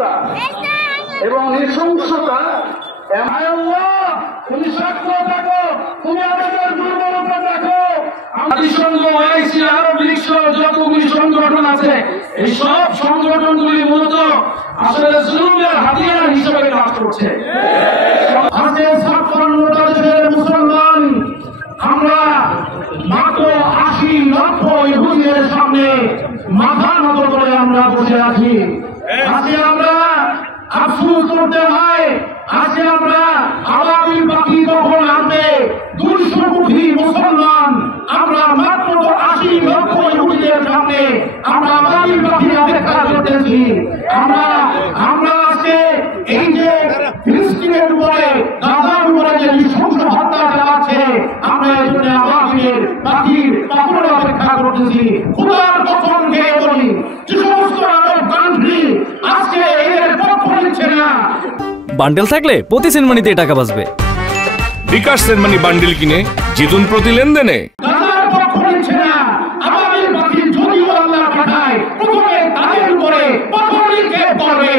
নিষ্ঠুরতা এবং নৃশংসতা। তুমি সাক্ষ্য থাকো, তুমি আমাদের দুর্বলতা দেখো। জাতিসংঘ, OIC, আরব লীগ যতগুলি সংগঠন আছে, এই সব সংগঠনগুলি মূলত আসলে জুলুমের হাতিয়ার হিসেবে কাজ করছে। আজকে ৫৬টা দেশের মুসলমান আমরা মাত্র ৮০ লক্ষ ইহুদিদের সামনে মাথা নত করে আমরা বসে আছি। আজকে আমরা আফসোস করতে হয়, আজকে আমরা আবাবিল পাখি কখন আসবে ২০০ কোটি মুসলমান আমরা মাত্র ৮০ লক্ষ ইহুদিদের সামনে আমরা আবাবিল পাখি অপেক্ষা করতেছি। আমরা আজকে এই যে ফিলিস্তিনের উপরে গাজার উপরে যে নৃশংস হত্যা চালাচ্ছে, আমরা এই জন্য আবাবিল পাখির পাখির অপেক্ষা করতেছি। খোদার কসম খেয়ে বলি, যে সমস্ত আরব কান্ট্রি আজকে এর পক্ষ নিচ্ছে না। বান্ডেল থাকলে প্রতি সেনমানিতে টাকা বাঁচবে। বিকাশ সেনমানি বান্ডেল কিনে জিতুন প্রতি লেনদেনে। গাজার পক্ষ নিচ্ছে না। আবাবিল পাখি যদিও আল্লাহ পাঠায়, প্রথমে তাদের উপরে প্রথম লিখে পড়বে।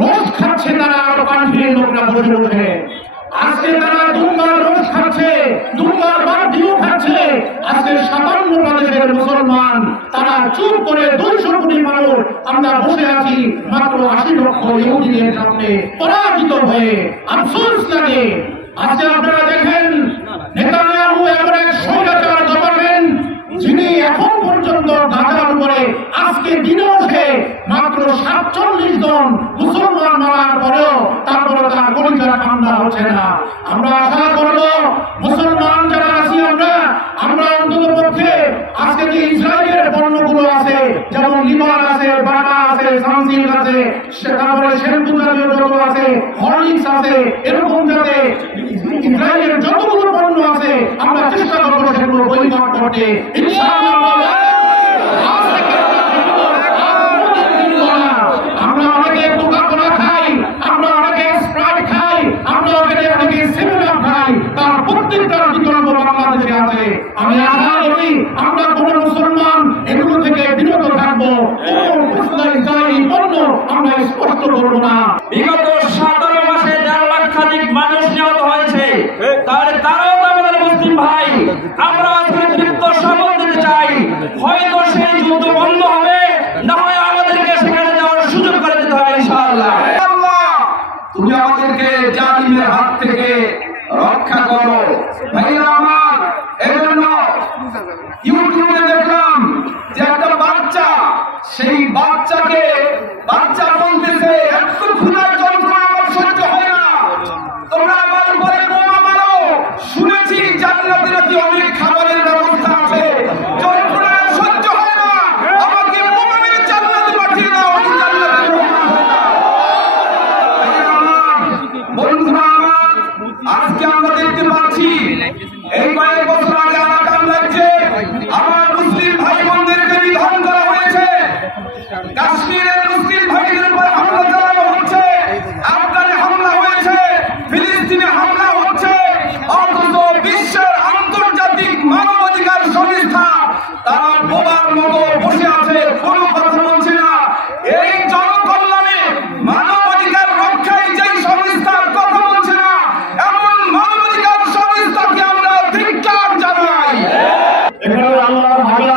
রোজ খাচ্ছে তারা আরো কান্ট্রির লোকরা বসে বসে। আজকে তারা দুর্বার রোজ খাচ্ছে, দুর্বার বাড়িও খাচ্ছে। আজকে ৫৭টা দেশের মুসলমান তারা চুপ করে ২০০ কোটি মানুষ আমরা বসে আছি মাত্র ৮০ লক্ষ ইহুদিদের সামনে পরাজিত হয়ে। আফসোস লাগে। আজকে আপনারা দেখেন নেতানিয়াহু এমন এক স্বৈরাচার গভর্নমেন্ট যিনি এখন পর্যন্ত গাজার উপরে আজকে দিনেও সে মাত্র ৪৭ জন মুসলমান মারার পরেও তারপরে তার কলিজা ঠান্ডা হচ্ছে না। আমরা আশা করবো মুসলমান যারা আছি আমরা অন্তত পক্ষে আজকে যে ইসরায়েলের পণ্যগুলো আছে, যেমন লিভার আছে, বাটা আছে, সানসিল্ক আছে, তারপরে শ্যাম্পু জাতীয় যত আছে, হরলিক্স আছে, এরকম যাতে ইসরায়েলের যতগুলো পণ্য আছে আমরা চেষ্টা করবো সেগুলো বয়কট করতে। আমরা অনেকে কোকা-কোলা খাই, আমরা অনেকে স্প্রাইট খাই, আমরা অনেকে সেভেন-আপ খাই, তার প্রত্যেকটার বিকল্প বাংলাদেশে আছে। আমি আশা করি আমরা কোন মুসলমান এগুলো থেকে বিরত থাকবো, পণ্য আমরা স্পষ্ট করবো না। বিগত ১৭ মাসে ১.৫ লক্ষাধিক মানুষ নিহত হয়েছে। তারও আমাদের মুসলিম ভাই, আমরা আজকে দৃপ্ত শপথ দিতে চাই, হয়তো সেই যুদ্ধ বন্ধ হবে, না হয় আমাদেরকে সেখানে যাওয়ার সুযোগ করে দিতে হবে ইনশাআল্লাহ। তুমি আমাদেরকে জালিমের হাত থেকে রক্ষা করো ভাইরা আমার। এজন্য ইউটিউবে দেখলাম যে একটা বাচ্চা, সেই বাচ্চা বলতেছে এত ক্ষুধার যন্ত্রণা আমার সহ্য হয় না, তোমরা আমার উপরে বোমা মারো। শুনেছি জান্নাতে নাকি অনেক খাবারের ব্যবস্থা আছে, যন্ত্রণা সহ্য হয় না, আমাকে বোমা মেরে জান্নাতে পাঠিয়ে দাও। বন্ধুরা আমার, আজকে আমরা দেখতে পাচ্ছি এই কয়েক বছর আগে আরাকান রাজ্যে আমার মুসলিম ভাই বোনদেরকে বিধান করা হয়েছে, কাশ্মীরের মুসলিম ভাইদের উপর হামলা চালানো হচ্ছে, আফগানে হামলা হয়েছে, ফিলিস্তিনে হামলা হচ্ছে, অথচ বিশ্বের আন্তর্জাতিক মানবাধিকার সংস্থা তারা বোবার মতো বসে আছে, কোনো কথা বলছে না। এই জনকল্যাণে মানবাধিকার রক্ষায় যেই সংস্থার কথা বলছে না, এমন মানবাধিকার সংস্থাকে আমরা ধিক্কার জানাই। এখানে আল্লাহর ভালো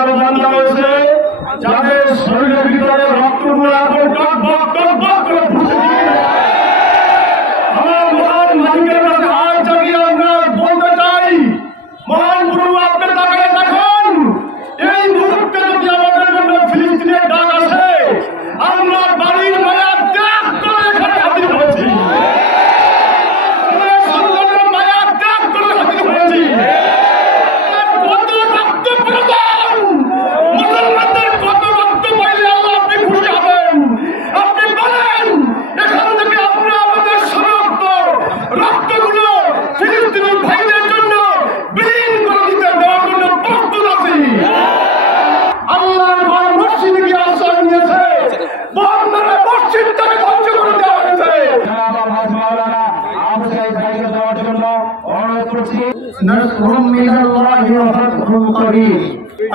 نصرهم من الله وفتح قريب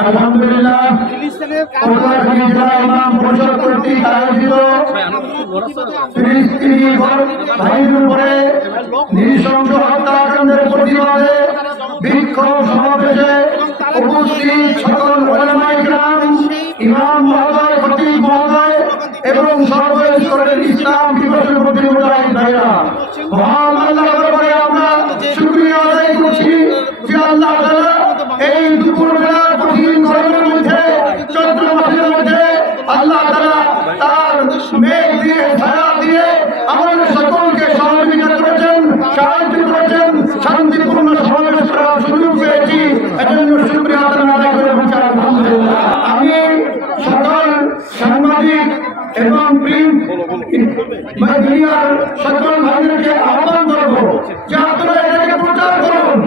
আলহামদুলিল্লাহ পটুয়াখালী জেলা ইমাম পরিষদ কর্তৃক আয়োজিত ফিলিস্তিনি ভাইদের উপরে নৃশংস হত্যাকাণ্ডের প্রতিবাদে বিক্ষোভ সমাবেশে উপস্থিত সকল উলামায়ে কেরাম, ইমাম মহোদয়, খতিব মহোদয় এবং সর্বস্তরের ইসলাম বিভাগের প্রতি মুজাহিদ ভাইরা, মহান আল্লাহর দরবারে আমরা শুকরিয়া আদায় করছি যে আল্লাহ তাআলা এই দুপুরবেলার কঠিন গরমের মধ্যে, চৈত্র মাসের মধ্যে আল্লাহ তাআলা তার মেঘ দিয়ে, ছায়া দিয়ে আমাদের সকলকে সহযোগিতা করেছেন, সাহায্য করেছেন, শান্তিপূর্ণ সমাবেশ করার সুযোগ পেয়েছি। এজন্য শুকরিয়া আদায় করে বলছি আলহামদুলিল্লাহ। আমি সকল সাংবাদিক এবং প্রিন্ট মিডিয়ার সকল ভাইদেরকে আহ্বান করব যে আপনারা এটাকে প্রচার করুন,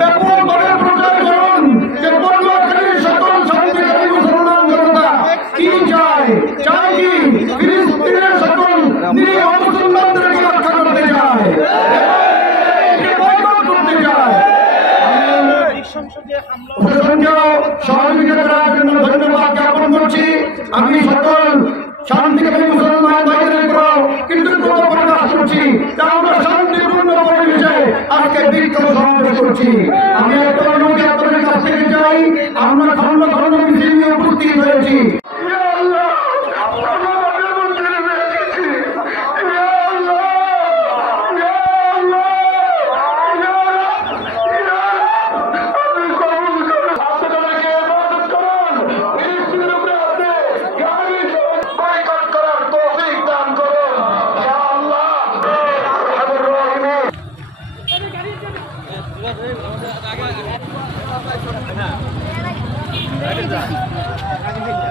ব্যাপকভাবে প্রচার করুন যে পটুয়াখালীর সকল শান্তিকামী মুসলমান জনতা কি চায়, চায় কি ফিলিস্তিনের সকল নিরীহ মুসলমানদেরকে রক্ষা করতে চায়, বয়কট করতে চায়। প্রশাসনকেও সহযোগিতা করার জন্য ধন্যবাদ জ্ঞাপন করছি। আমি সকল শান্তিকামী মুসলমান ভাইদের উপর কৃতজ্ঞতা প্রকাশ করছি যে আমরা শান্তিপূর্ণ পরিবেশে আজকে বিক্ষোভ সমাবেশ করছি। আমি একটা অনুমতি আপনাদের কাছ থেকে চাই, আমরা খন্ড খন্ড মিছিল নিয়ে উপস্থিত হয়েছি। আগে